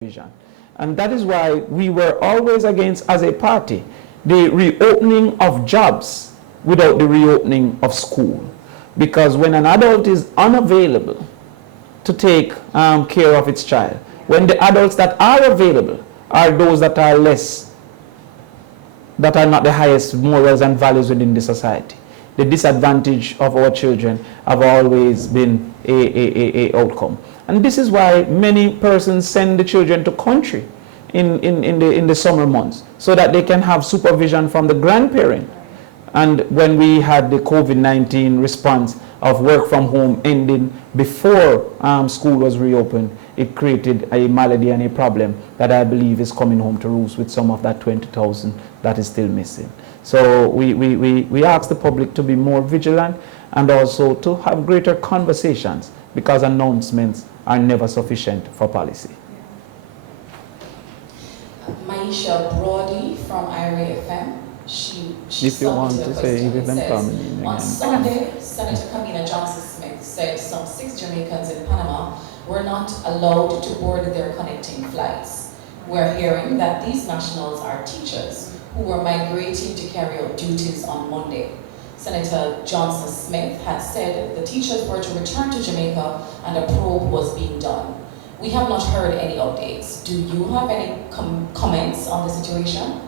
vision. And that is why we were always against, as a party, the reopening of jobs without the reopening of school. Because when an adult is unavailable to take care of its child, when the adults that are available are those that are less, that are not the highest morals and values within the society, the disadvantage of our children have always been a outcome. And this is why many persons send the children to country in the summer months, so that they can have supervision from the grandparent. And when we had the COVID-19 response of work from home ending before school was reopened, it created a malady and a problem that I believe is coming home to roost with some of that 20,000 that is still missing. So we ask the public to be more vigilant and also to have greater conversations, because announcements are never sufficient for policy. Maisha Brody from IRA FM. She if you want to say with them coming in on again. Sunday, Senator Kamina Johnson-Smith said some 6 Jamaicans in Panama were not allowed to board their connecting flights. We're hearing that these nationals are teachers who were migrating to carry out duties on Monday. Senator Johnson-Smith had said the teachers were to return to Jamaica and a probe was being done. We have not heard any updates. Do you have any comments on the situation?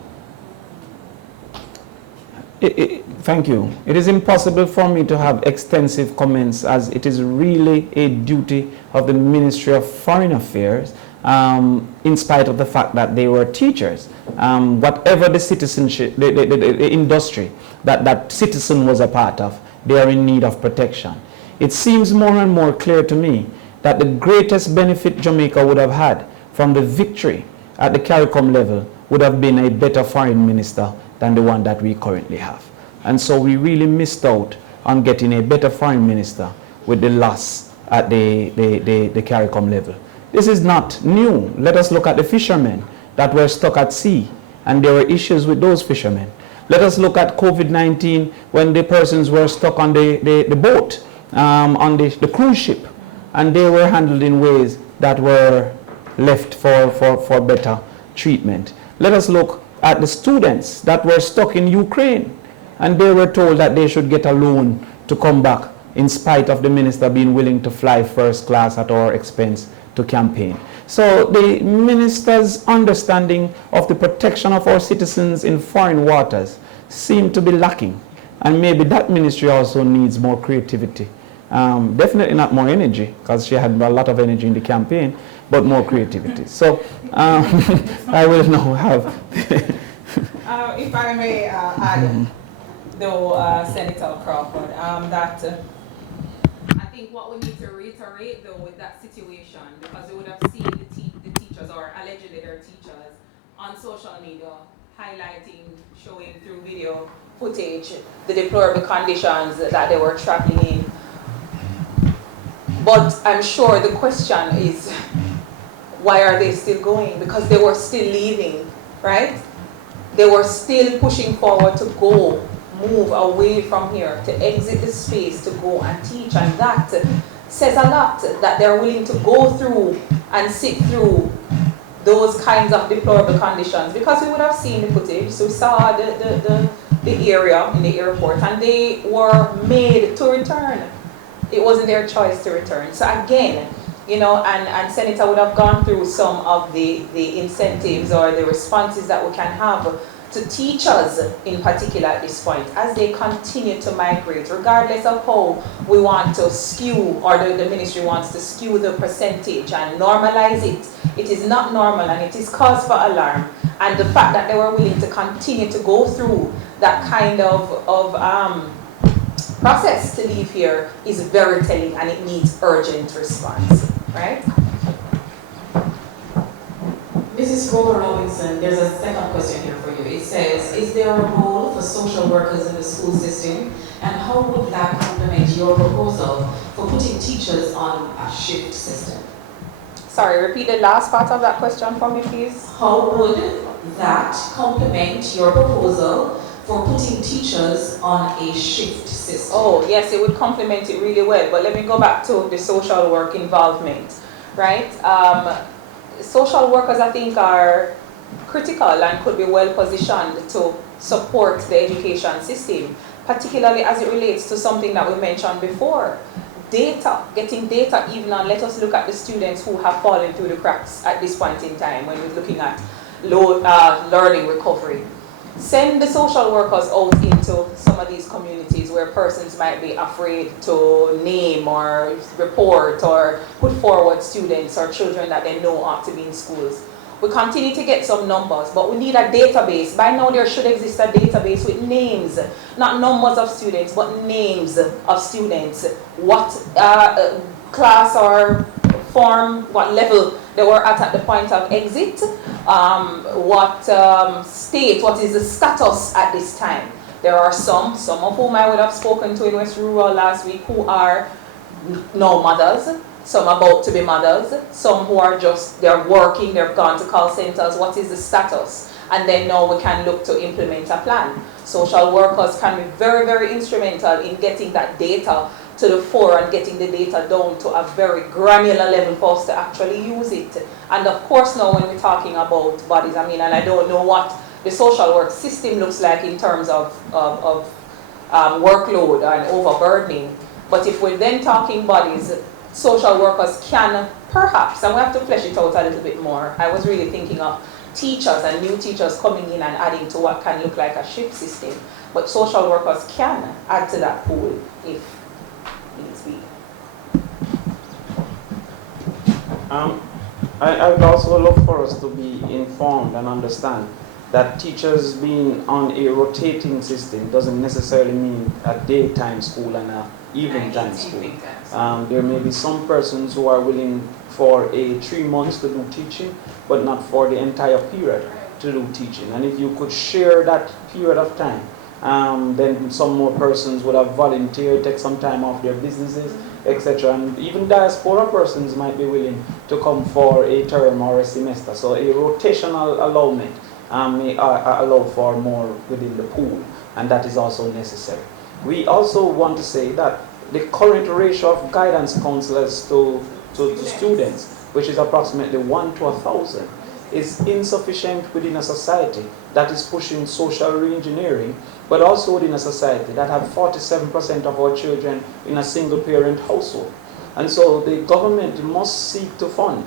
Thank you. It is impossible for me to have extensive comments, as it is really a duty of the Ministry of Foreign Affairs, in spite of the fact that they were teachers. Whatever the citizenship, the industry that citizen was a part of, they are in need of protection. It seems more and more clear to me that the greatest benefit Jamaica would have had from the victory at the CARICOM level would have been a better foreign minister than the one that we currently have. And so we really missed out on getting a better foreign minister with the loss at the CARICOM level. This is not new. Let us look at the fishermen that were stuck at sea, and there were issues with those fishermen. Let us look at COVID-19 when the persons were stuck on the boat, on the cruise ship, and they were handled in ways that were left for better treatment. Let us look at the students that were stuck in Ukraine, and they were told that they should get a loan to come back, in spite of the minister being willing to fly first class at our expense to campaign. So the minister's understanding of the protection of our citizens in foreign waters seemed to be lacking, and maybe that ministry also needs more creativity. Definitely not more energy, because she had a lot of energy in the campaign, but more creativity. So I will now have... if I may add, though, Senator Crawford, that I think what we need to reiterate, though, with that situation, because we would have seen the teachers, or allegedly their teachers, on social media, highlighting, showing through video footage, the deplorable conditions that they were traveling in. But I'm sure the question is, why are they still going? Because they were still leaving, right? They were still pushing forward to go, move away from here, to exit the space, to go and teach. And that says a lot, that they're willing to go through and sit through those kinds of deplorable conditions. Because we would have seen the footage, so we saw the area in the airport, and they were made to return. It wasn't their choice to return. So again, you know, and Senator would have gone through some of the incentives or the responses that we can have to teachers in particular at this point, as they continue to migrate, regardless of how we want to skew, or the ministry wants to skew the percentage and normalize it. It is not normal, and it is cause for alarm. And the fact that they were willing to continue to go through that kind of process to leave here is very telling, and it needs urgent response, right? Mrs. Robert Robinson, there's a second question here for you. It says, is there a role for social workers in the school system, and how would that complement your proposal for putting teachers on a shift system? Sorry, repeat the last part of that question for me, please. How would that complement your proposal for putting teachers on a shift system? Oh, yes, it would complement it really well. But let me go back to the social work involvement, right? social workers, I think, are critical and could be well positioned to support the education system, particularly as it relates to something that we mentioned before. Data, getting data even on, let us look at the students who have fallen through the cracks at this point in time when we're looking at low learning recovery. Send the social workers out into some of these communities where persons might be afraid to name or report or put forward students or children that they know ought to be in schools. We continue to get some numbers, but we need a database. By now there should exist a database with names, not numbers of students, but names of students. What class or form, what level they were at the point of exit, what state, what is the status at this time. There are some of whom I would have spoken to in West Rural last week who are now mothers, some about to be mothers, some who are just, they're working, they've gone to call centers, what is the status? And then now we can look to implement a plan. Social workers can be very, very instrumental in getting that data to the fore and getting the data down to a very granular level for us to actually use it. And of course now when we're talking about bodies, I mean, and I don't know what the social work system looks like in terms of workload and overburdening, but if we're then talking bodies, social workers can perhaps, and we have to flesh it out a little bit more. I was really thinking of teachers and new teachers coming in and adding to what can look like a shift system. But social workers can add to that pool if needs be. I would also look for us to be informed and understand that teachers being on a rotating system doesn't necessarily mean a daytime school and a evening time school. There may be some persons who are willing for 3 months to do teaching, but not for the entire period to do teaching. And if you could share that period of time, then some more persons would have volunteered, take some time off their businesses, etc. And even diaspora persons might be willing to come for a term or a semester. So a rotational allowment may allow for more within the pool, and that is also necessary. We also want to say that the current ratio of guidance counselors to students, which is approximately 1 to 1,000, is insufficient within a society that is pushing social reengineering, but also within a society that have 47% of our children in a single parent household. And so the government must seek to fund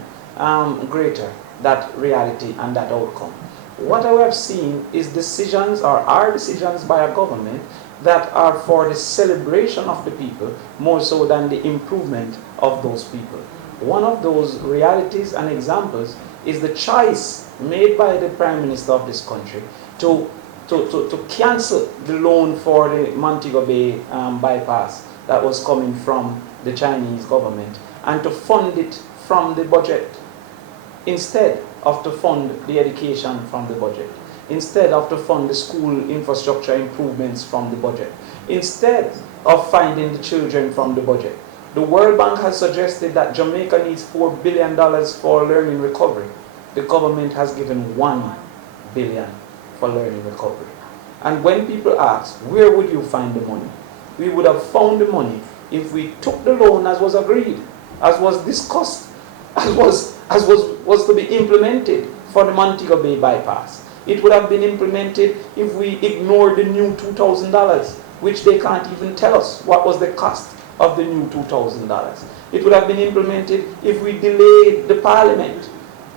greater that reality and that outcome. What I have seen is decisions or are decisions by a government that are for the celebration of the people more so than the improvement of those people. One of those realities and examples is the choice made by the Prime Minister of this country to cancel the loan for the Montego Bay bypass that was coming from the Chinese government and to fund it from the budget instead of to fund the education from the budget, instead of to fund the school infrastructure improvements from the budget, instead of finding the children from the budget. The World Bank has suggested that Jamaica needs $4 billion for learning recovery. The government has given $1 billion for learning recovery. And when people ask, where would you find the money? We would have found the money if we took the loan as was agreed, as was discussed, as was to be implemented for the Montego Bay bypass. It would have been implemented if we ignored the new $2,000, which they can't even tell us what was the cost of the new $2,000. It would have been implemented if we delayed the parliament,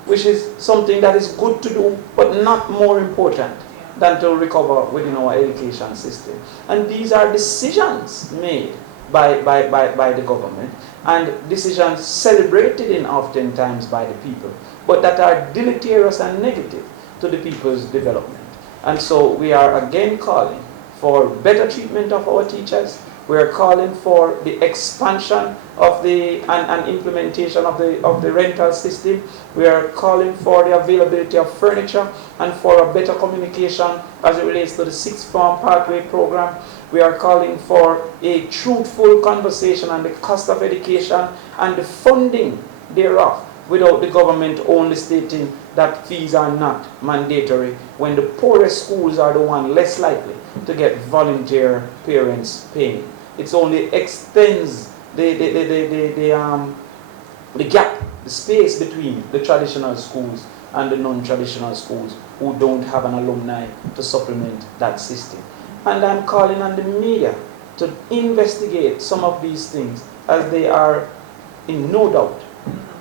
which is something that is good to do, but not more important than to recover within our education system. And these are decisions made by the government, and decisions celebrated in oftentimes by the people, but that are deleterious and negative to the people's development. And so we are again calling for better treatment of our teachers. We are calling for the expansion of the and implementation of the rental system. We are calling for the availability of furniture and for a better communication as it relates to the sixth form pathway program. We are calling for a truthful conversation on the cost of education and the funding thereof, without the government only stating that fees are not mandatory, when the poorest schools are the one less likely to get volunteer parents paying. It only extends the gap the space between the traditional schools and the non-traditional schools who don't have an alumni to supplement that system. And I'm calling on the media to investigate some of these things, as they are, in no doubt,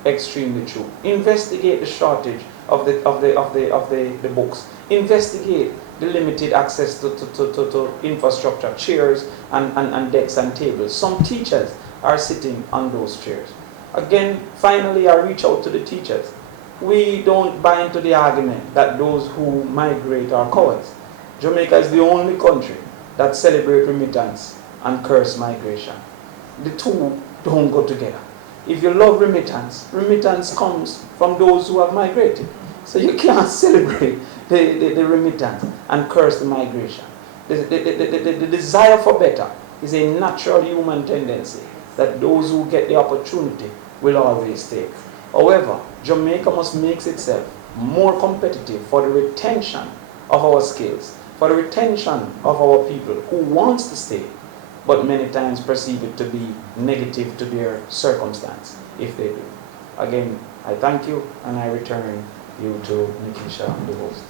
extremely true. Investigate the shortage of the books. Investigate the limited access to infrastructure, chairs and desks and tables. Some teachers are sitting on those chairs. Again, finally, I reach out to the teachers. We don't buy into the argument that those who migrate are cowards. Jamaica is the only country that celebrates remittance and curse migration. The two don't go together. If you love remittance, remittance comes from those who have migrated. So you can't celebrate the remittance and curse the migration. The desire for better is a natural human tendency that those who get the opportunity will always take. However, Jamaica must make itself more competitive for the retention of our skills, for the retention of our people who wants to stay, but many times perceive it to be negative to their circumstance if they do. Again, I thank you and I return you to Nikisha, the host.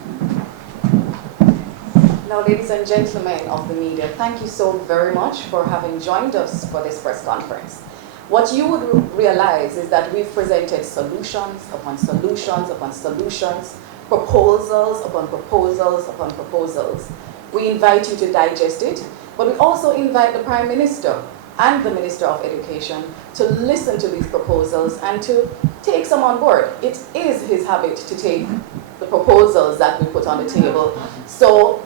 Now, ladies and gentlemen of the media, thank you so very much for having joined us for this press conference. What you would realize is that we've presented solutions upon solutions upon solutions, proposals upon proposals upon proposals. We invite you to digest it, but we also invite the Prime Minister and the Minister of Education to listen to these proposals and to take some on board. It is his habit to take the proposals that we put on the table. So